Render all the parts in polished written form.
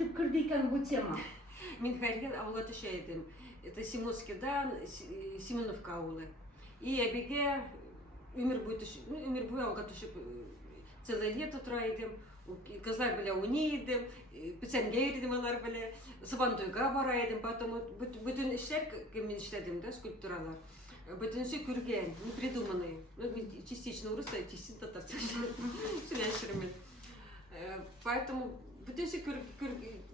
өтіп кірді екен бұл тема? Мен Харьген ауылы түшейдім. Это Симонскийдан Симоновка ауылы. И әбеге өмір бойы ауылға түшіп целое лето тұра едім. Қызлар біле ойнайдым, пәсәнге ердім алар біле, Сабантойға бара едім. Потом бүтін ішлер, мен ішледім, да, скульптуралар. Бүтінше көрген, непридуманные. Частично орыс, а частично татарцы. Сөйләшірмен. Поэтому бүтінше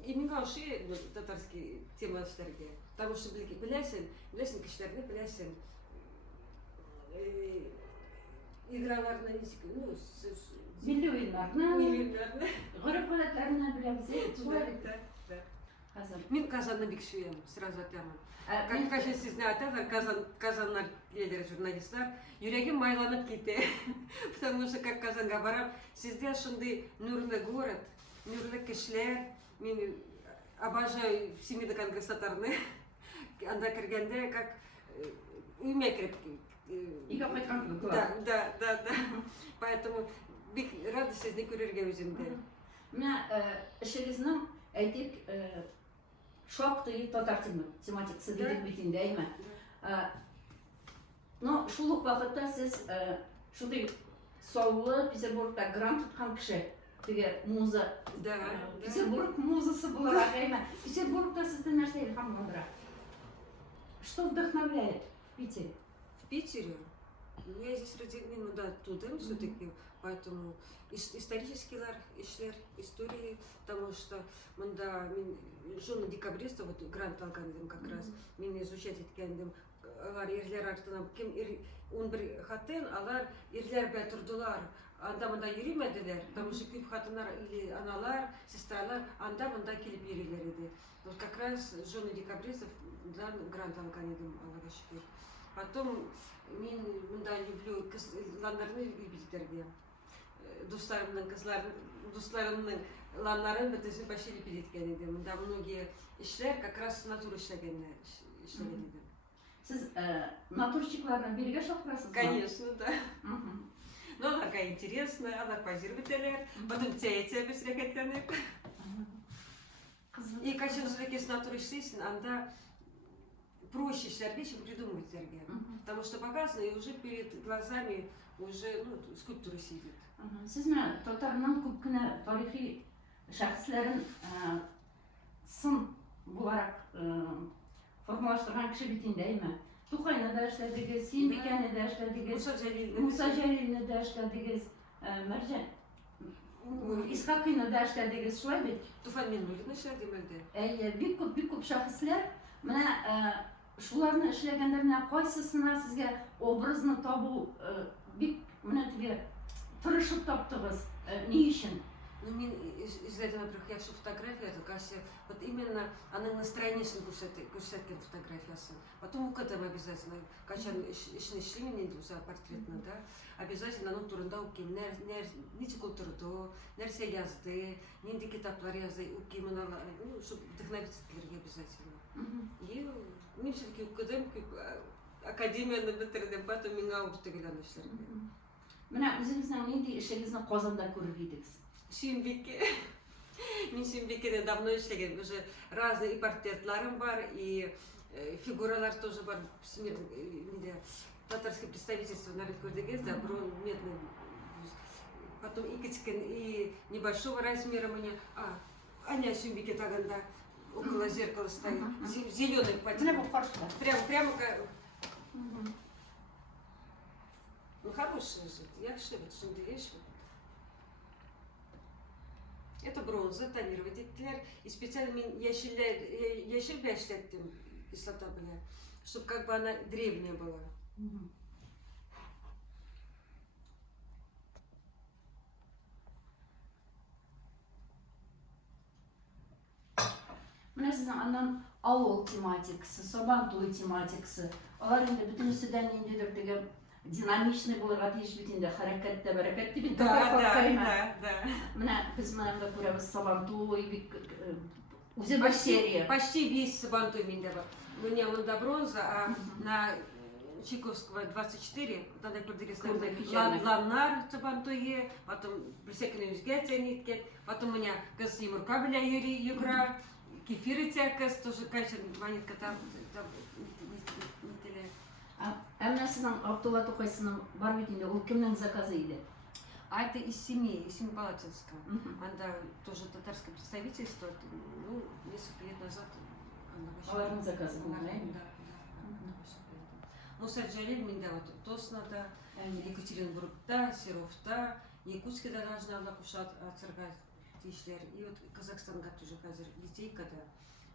именно аушы татарский тема ішлерге. Потому что білесін кішілерді білесін. Играларына несік, Milli oyunlarını, ғұрып ғадатларына білеміз, Мен Казанны бик сүйем, сразу атамын. Как сізне аталар, Казаннар келер журналистлар, жүрегім майланып кетті. Потому что как Казанға барам, сізде шындай нұрлы город, нұрлы кішілер, мен обожаю Всемирный конгресс татарны. Анда кіргенде, как үйме кіріп. Да. Поэтому бик рада сізді көрерге өзімді. Мен ішіңіздің әйтек шоқты татар тематикасы дедік бетінде әйме. Но шулық вақытта сіз шудай Саулы Петербургта грант тұтқан кіші. Теге муза. Петербург музасы болар әйме. Петербургта сізді нәрсе илхамландыра? Что вдохновляет в Питере? В Питере? Я здесь родилась, да, оттуда все-таки, поэтому исторические истории, потому что мында жена декабриста, вот грант алгандым как раз, меня изучать еткендим, алар ерлер артынан кем он bir хатын, алар ерлер бе турдулар, анда мында йөрмәделәр, потому что күп хатыннар или аналар, сестралар анда мында килеп йөриләр иде. Вот как раз жена декабристов грант алгандым, Аллага шөкер. Потом мен мында люблю ланнарны репетиторге. Дусларымның ланнарын бітісін почти репетиткен едім. Мында многие ішлер как раз натура ішлеген едім. Сіз натурщикларына береге шақырасыз? Конечно, да. Но оларға интересно, олар позировать әлер, потом тәйте біз рекеттеніп. И қашын сүрекес натура ішлейсін, анда проще ішлерге, чем придумывать зерге. Потому что показано, и уже перед глазами уже скульптура сидит. Сіз мен татарның көп кіне тарихи шәхсләрін сын боларақ формалаштырған кіші бетіндейме. Тухайны да эшләдегез, Симбикәне да эшләдегез, Муса Җәлилне да эшләдегез, Мәрҗән Исхакыйны да эшләдегез, шулай бит? Туфан Миннуллина эшләдем әлде. Бик күп шәхесләр. Менә шуларны эшләгәндә менә кайсысына сезгә образны табу бик менә теге тырышып таптыгыз. Ни өчен? Ну, мен из этого, во-первых, я фотография, это кажется, вот именно она настроение көрсеткен фотографиясын. Потом укытым обязательно, качан ішіне мен портретно, да, обязательно аның турында уким, нече культурды, нәрсе язды, ненде китаплар язды, уким, чтобы вдохновиться обязательно. И мен все-таки укытым, академияны бітірдім, потом мен ауыр тегілен ішлерге. Менә үзіңіздің ненде ішіңіздің Қазанда көріп едіңіз? Сүйінбеке. Мен Сүйінбекеде давно ішлеген. Уже разные и портретларым бар, и фигуралар тоже бар. Татарское представительство на Рыдкурдегез, да, медный. Потом и кичкен, и небольшого размера мне. Аня Сүйінбеке таганда около зеркала стоит. Зеленый патин. Прямо как... Ну, хороший лежит. Я что ли вещь. Это бронза, тонирователь. И специально яшель бяштеттим, кислота была, чтобы как бы она древняя была. Менә сезнең аннан авыл тематикасы, Сабантуй тематикасы, алар инде бөтенесеннән ниндидер теге динамичный булырга тиеш бит инде, хәрәкәттә, бәрәкәттә бит. Да. Менә без монда күрәбез Сабантуй, үзе серия. Почти весь Сабантуй миндә бар. У меня монда бронза, а на Чайковского 24, тогда Курда кичәне. Ланнар Цабантойе, потом Брисекин Үзгәтя ниткен, потом у меня кыз Йомырка белән йөри, йөгрә, кефир итә кыз, тоже конечно, ванитка там нителе. Әмма сезнең Абдулла Тукайсының бар бит инде, ул кемнең заказы иде? А это из Семипалатинска. Она тоже татарское представительство, ну, несколько лет назад. Аларның заказы Да, булды, әйме? да. Мусар Джалиль менде вот Тоснада, Екатеринбургда, Серовта, Якутскада должна была кушать отцергать тишлер. И вот Казахстанга тоже хазер детей, когда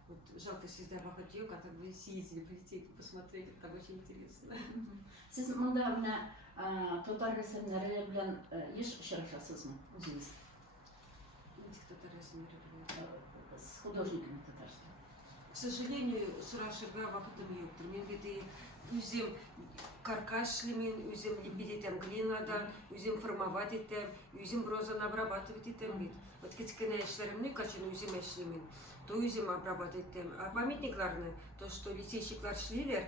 вот жалко сиздар вахат yok, а так бы съездили полететь, посмотреть, это очень интересно. Сез монда менә татар рәсемнәре белән еш очрашасызмы үзегез? Этих татар рәсемнәре. С художниками татарскими. К сожалению, Сурашыга вакытым юктыр. Мен бит үзем каркаш эшлемен, үзем лепить итәм глинада, үзем формовать итәм, үзем бронзаны обрабатывать итәм бит. Вот кечкенә эшләремне качан үзем эшлемен, то үзем обрабатывать итәм. А памятникларны, то что литейщиклар эшлиләр,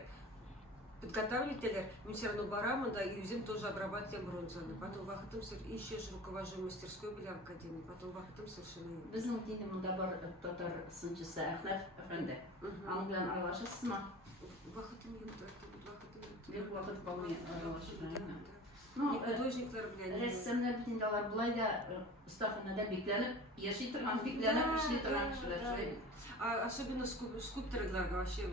подготавливать итәләр, мин все равно барам да и үзем тоже обрабатываем бронзаны. Потом вакытым еще же руковожу мастерской белән академии, потом вакытым совершенно. Безнең инде монда бар татар сынчысы Әхнәф әфәнде. Аның белән аралашасызмы? Вакытым юктыр, вакытым юктыр. Бик вакыт калмый аралашырга. Ну, художниклар белән. Рәссамнар бит инде алар булай да остаханәдә бикләнеп, яши торган, бикләнеп эшли торган кешеләр. Особенно скульпторларга вообще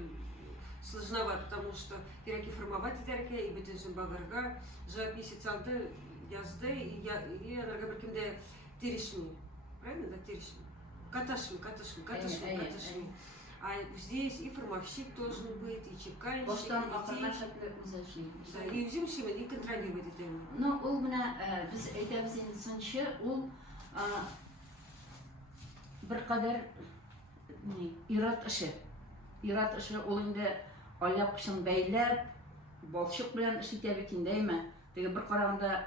сложновато, потому что керек формовать итәргә, и бит үзем багарга, живописец алды, язды, и аларга беркемдә терешми. Правильно, да, терешми? Каташми. А здесь и формовщик должен быть, и чеканщик, Баштан и акырына литейщик. шәкле үзе эшли. Да, и үзем шемен, и контролировать итәм. Ну, ул менә без әйтәбез инде сынчы, ул беркадәр ират эше. Ират эше ул инде аяк көчен бәйләп, балчык белән эш итә бит инде, әйме? Теге бер караганда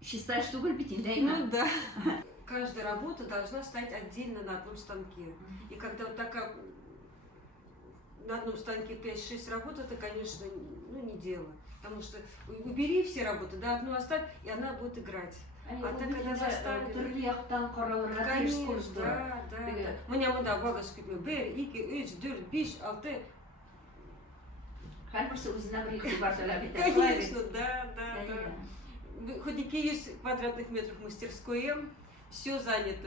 чиста эш түгел бит инде, әйме? Ну да. Каждая работа должна стать отдельно на одном станке. И когда вот такая на одном станке 5-6 работ, это, конечно, ну, не дело. Потому что убери все работы, да, одну оставь, и она будет играть. А так когда заставили... Төрле яктан каралырга тиеш Конечно, курстыр. да. Меня мында багаж күпме, 1, 2, 3, 4, 5, 6. Һәрберсе үзенә бер игътибар таләп итә. Конечно, да. Хоть и 50 квадратных метров мастерской, все занято.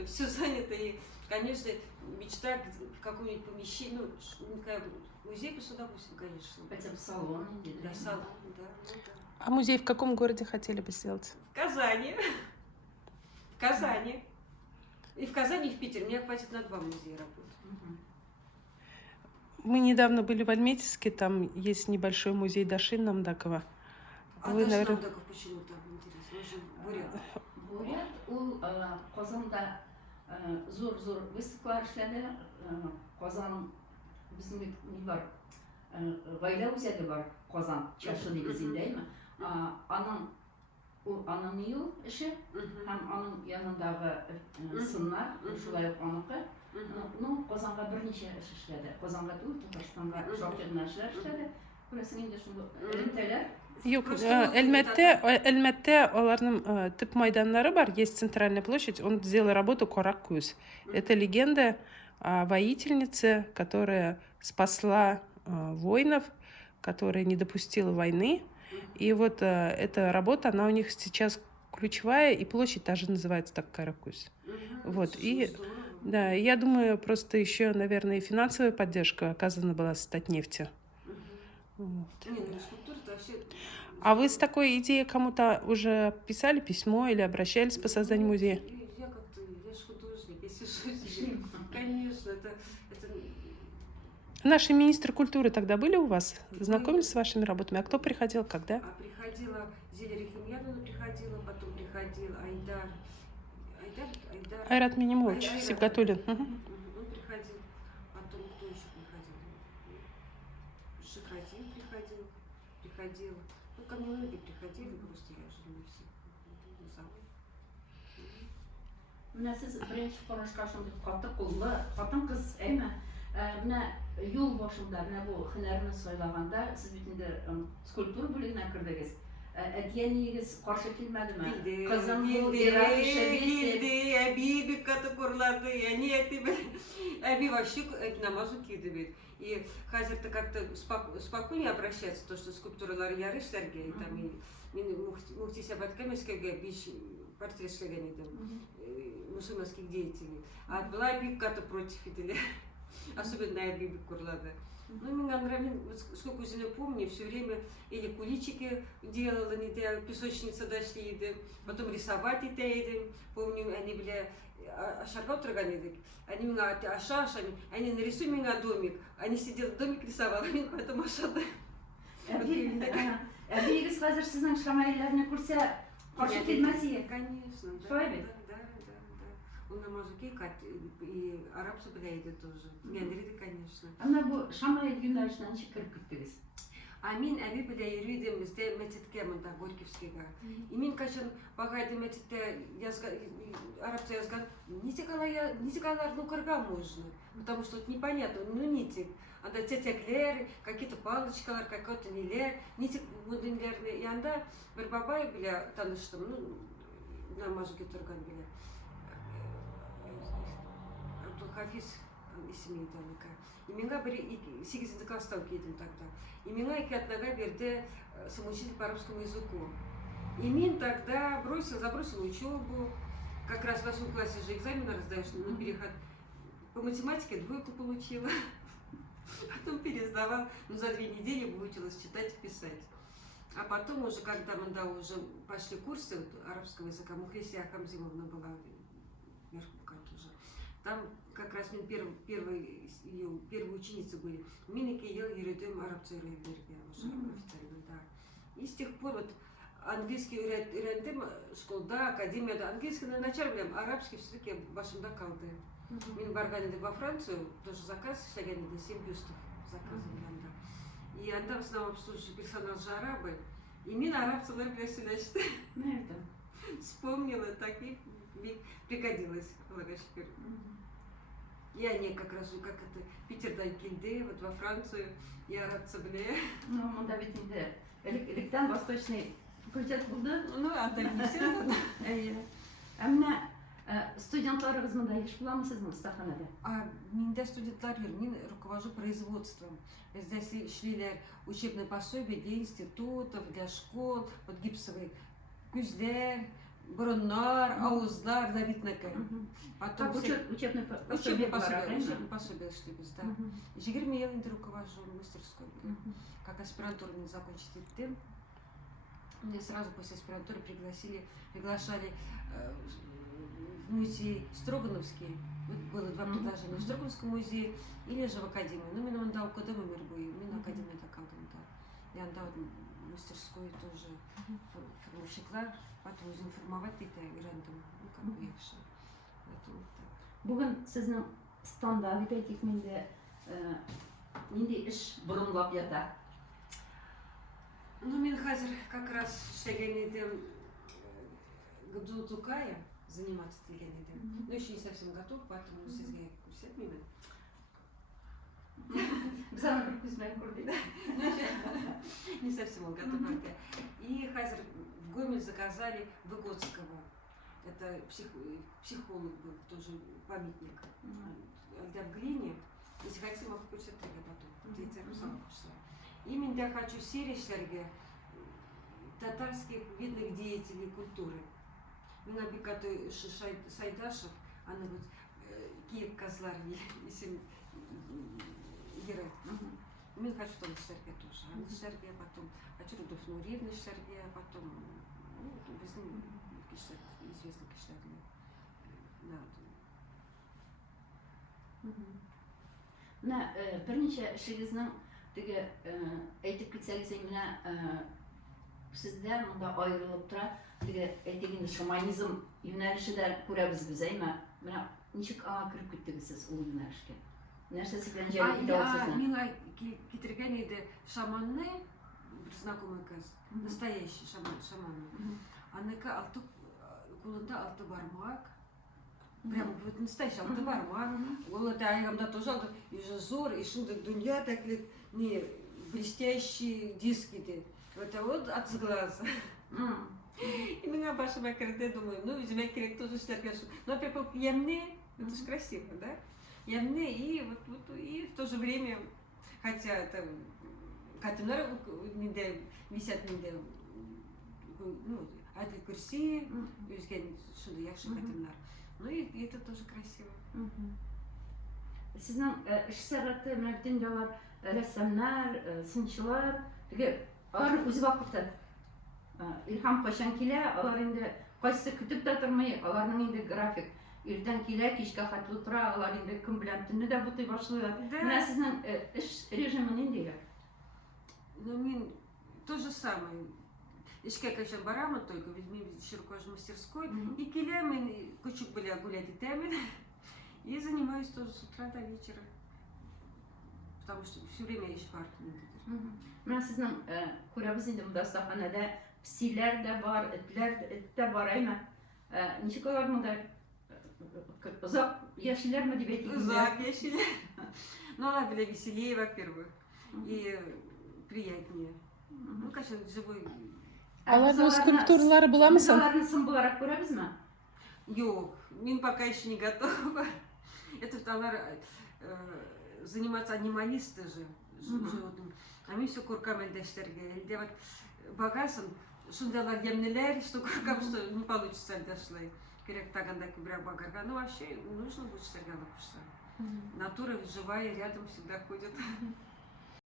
И, конечно, мечта в каком-нибудь помещении, ну, музей бы с удовольствием, конечно. Хотя бы салон. Да, салон, да. А музей в каком городе хотели бы сделать? В Казани. И в Казани, и в Питере. Мне хватит на 2 музея работать. Мы недавно были в Альметьевске, там есть небольшой музей Дашин Намдакова. А Вы, Дашин наверное... Намдаков почему там интересно? Он же бурят. Бурят, ул Казанда зур выставкалар эшләде. Казан безнең ни бар? Гаилә үзәге бар. Казан чашы дигез инде, әйме? Аның ни ул эше һәм аның янындагы сыннар, шулай ук аныкы. Ну, Казанга берничә эш эшләде. Казанга түгел, Татарстанга шактый эшләде. Күрәсең инде шул элемтәләр. Юк, Элмәттә аларның төп майданнары бар, есть центральная площадь, он сделал работу Корак Куз. Это легенда о воительнице, которая спасла воинов, которая не допустила войны. И вот эта работа, она у них сейчас ключевая, и площадь даже называется так Каракуз. Вот, и да, я думаю, просто еще, наверное, и финансовая поддержка оказана была с Татнефти. Вот. А вы с такой идеей кому-то уже писали письмо или обращались по созданию музея? Я же художник, я сижу себе. Конечно, это... Наши министры культуры тогда были у вас? Знакомились с вашими работами? А кто приходил, когда? Приходила Зеля Рихимьяновна, потом приходил Айдар. Айрат Минимович Сибгатуллин. Он приходил, потом кто еще приходил? Шихратин приходил. Ну, ко мне многие приходили, просто я же не все назову. Менә сез беренче карашка шундый каты куллы, хатын-кыз, әйме? Менә юл башында, менә бу һөнәрне сайлаганда, сез бит инде скульптура бүлегенә кердегез. Әтиәнигез каршы килмәдеме? Кызым бу Ирак эше бит. Әби бик каты курлады, яни әби вообще намазу киде бит. И хәзер как-то спокойнее обращаться, то, что скульптуралар яры эшләргә, там и мин Мухтиса Баткамескәгә биш портрет эшләгән идем, мусульманских деятелей. А была бик каты против иделәр. Особенно әби бик курлады. Ну, мне нравится, сколько уже не помню, все время или куличики делала, не да, песочница дошли, потом рисовать это едем. Помню, они были шаргал трогали, они меня ашашами, они нарисуй меня домик, они сидели домик рисовали, потом ашады. Әбиегез хәзер сезнең шамаилләрне күрсә каршы килмәс иде. Конечно, да. Шулай бит? Он на мазуке и арабцы билейді тоже. Генриді, конечно. Ана бу шамаил юнәлешенә ничек кирип киттегез? А мин әби белән йөридем бездә мәчеткә монда Горьковскийга. И мин качан багайды мәчеттә арабча язган, ничек аларны укырга можно, потому что это непонятно, ну ничек. Анда тетеклер, какие-то палочкалар, какой-то нелер, ничек моденлерне. И анда бер бабай белән таныштым, ну на мазуке торган белән. Хафиз исеме итәләр. И миңа бер 8 класста укыйдым тогда. И миңа ике атнага берде самоучитель по арабскому языку. И мин тогда забросил учебу. Как раз в 8 классе же экзамены раздаешь на переход. По математике 2 получила. Потом пересдавал. Но за 2 недели выучилась читать и писать. А потом уже, когда мы уже пошли курсы арабского языка, Мухлисия Хамзимовна была вверху уже. Там как раз мен первые ученицы были. Миники ел юридем арабцы уже официально, да. И с тех пор вот английский юридем школда, академияда, английский на начале білем, арабский все-таки башымда қалды. Мен барған во Францию, тоже заказ, шаган 7 бюстов заказывали анда. И анда в основном обслуживающий персонал же арабы. И мен арабцылар біле сөйләшті. Вспомнила, так и пригодилось, благодаря. И они как раз, как это, Питердан келді, вот во Францию, и арабцы біле. Ну, монда бит инде электен восточный факультет булды. Ну, анда не все. Әмма студентларыгыз монда еш буламы сезнең стаханада? Миндә студентлар юр, мин руковожу производством. Здесь эшлиләр учебные пособия для институтов, для школ, вот гипсовые күзләр, бурыннар, авызлар, завитнәкәр. Потом учебный пособие шли без, да. 20 ел инде руковожу мастерской. Как аспирантуру не закончить иттем. Меня сразу после аспирантуры приглашали в музей Строгановский. Было 2 предложения. В Строгановском музее или же в академию. Ну, меня анда укадым умер бы, меня академия такалдым, да. И анда мастерской тоже формовщиклар, потом информовать это рандом, ну, как бы якшы. Бүген сезнең станда дип әйтик миндә нинди эш борынлап ята? Ну, мен хәзер как раз эшләгән идем Габдулла Тукая заниматься дигән идем. Но еще не совсем готов, поэтому сезгә күрсәтмим. Без аны бер күз белән күрдек. Не совсем он готов. И хәзер в Гомель заказали Выгодского. Это психолог был, тоже памятник. Для в глине. Если хотим, могу курсать потом. Именно я хочу серии татарских видных деятелей культуры. Меня бикаты Сайдашев, она вот Киев Козлар, если Герой. Я хочу там Сергея тоже. Анна Сергея, потом хочу Рудольф Нуриевна Сергея, потом без них известный писатель. Менә берничә эшегезнең теге әйтеп китсәгез менә сездә монда аерылып тора теге әйтик инде шаманизм юнәлешендә күрәбез без әйме менә ничек аңа кирип киттегез сез ул юнәлешкә нәрсәсе белән җәлеп итә аласыз? Миңа китергән иде шаманны знакомый кыз, настоящий шаман. Анныкы кулында 6 бармак, Прям вот настоящий алты бар ма. Ол это айгамда тоже алды. И же зор, и шунда дунья так ли не блестящие диски де. Это вот от глаза. И меня башыма кірді, думаю, ну, өзіме керек тоже істерге шу. Но опять ямне, это же красиво, да? Ямне, и вот, и в то же время, хотя там, катынар висят менде, ну, әділ күрси, өзген шынды яқшы катынар. Ну, и это тоже красиво. Сіздің іш сағаты мәлден жалар рәссамнар, сыншылар, алар өз вақыты. Илхам қашан келе, алар енді қайсы күтіп та тұрмай, аларның енді график. Ерден келе, кешке қатылы тұра, алар енді күн білән түнні де бұтай башылы. Мына сіздің іш режимі нендегі? Ну, мен то же самое. Ишке кашан барамын, только возьми широкой мастерской, и келе мен күчік были гулять етемін, и занимаюсь тоже с утра до вечера. Потому что все время еш бар. Мына сіздің көрәбіз енді мұнда стаханада псилер де бар, этлер де бар, әйме. Ничек олар мұнда ұзақ яшілер ме деп әйтейін? Ұзақ яшілер. Но она была веселее, во-первых, и приятнее. Ну, конечно, живой. Алардың скульптуралары була мысын? Алардың сын боларак көрәбіз ме? Yok, мен пока еще не готова. Это алар заниматься анималисты же животным. А мен все коркам әлдәштерге. Әлде вот багасын, шундайлар емнелер, что коркам, что не получится әлдәшлай. Керек таганда күбрәк багарга. Ну вообще нужно будет штерганы кушса. Натура живая рядом всегда ходит.